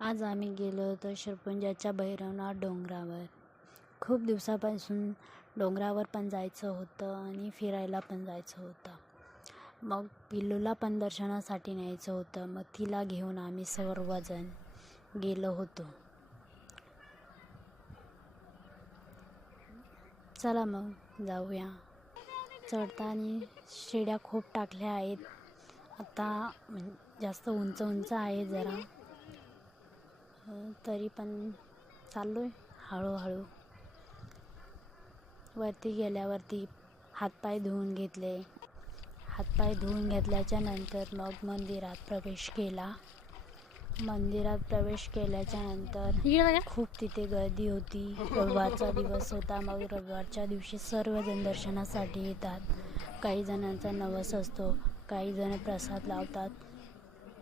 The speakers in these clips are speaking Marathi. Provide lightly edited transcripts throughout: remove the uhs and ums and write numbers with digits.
आज आम्ही गेलो होतो शिरपुंजाच्या भैरवनाथ डोंगरावर. खूप दिवसापासून डोंगरावर पण जायचं होतं आणि फिरायला पण जायचं होतं. मग पिल्लूला पण दर्शनासाठी न्यायचं होतं. मग तिला घेऊन आम्ही सर्वजण गेलो होतो. चला मग जाऊया. चढताना शिड्या खूप टाकल्या आहेत. आता जास्त उंच आहे जरा, तरी पण चाललोय हळूहळू. वरती गेल्यावरती हातपाय धुवून घेतले. हातपाय धुवून घेतल्याच्या नंतर मग मंदिरात प्रवेश केला. मंदिरात प्रवेश केल्याच्या नंतर खूप तिथे गर्दी होती. रविवारचा दिवस होता. मग रविवारच्या दिवशी सर्वजण दर्शनासाठी येतात. काही जणांचा नवस असतो, काही जण प्रसाद लावतात.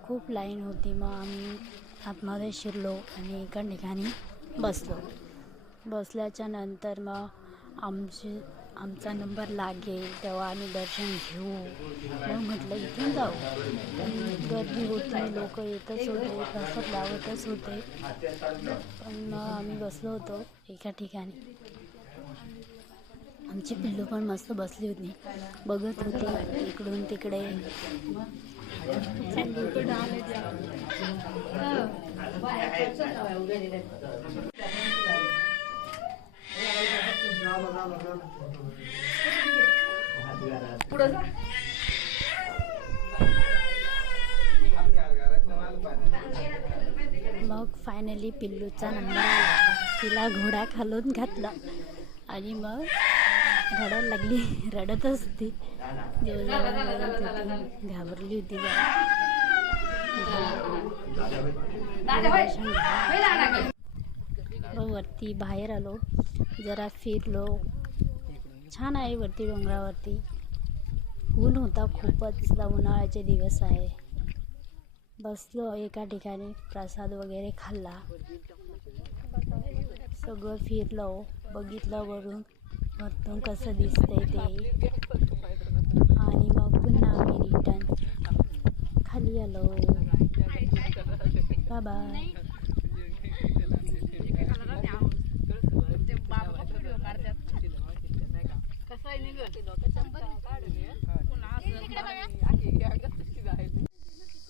खूप लाईन होती. मग आम्ही आतमध्ये शिरलो आणि एका ठिकाणी बसलो. बसल्याच्या नंतर मग आमचा नंबर लागेल तेव्हा आम्ही दर्शन घेऊ. मग म्हटलं इथून जाऊ. गर्दी होती, लोक येतच होते, प्रसाद लावतच होते. पण मग आम्ही बसलो होतो एका ठिकाणी. आमची पिल्लू पण मस्त बसली होती, बघत होती इकडून तिकडे. मग फायनली पिल्लूचा नंबर आला. तिला घोडा खालून घातला आणि मग रडायला लागली. रडतच होती, घाबरली होती जरा. वरती बाहेर आलो, जरा फिरलो. छान आहे वरती डोंगरावरती. ऊन होता खूपच, उन्हाळ्याचे दिवस आहे. बसलो एका ठिकाणी, प्रसाद वगैरे खाल्ला. सगळं फिरलो, बघितलं वरतून कसं दिसतंय ते. आणि मग पुन्हा आम्ही रिटर्न खाली आलो. Bye bye.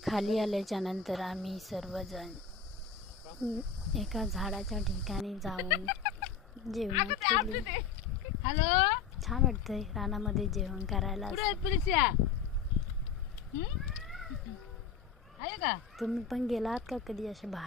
खाली आल्याच्या नंतर आम्ही सर्वजण एका झाडाच्या ठिकाणी जाऊन जेवण केले. छान वाटतंय रानामध्ये जेवण करायला. तुम्ही पण गेलात का कधी असे बाहेर?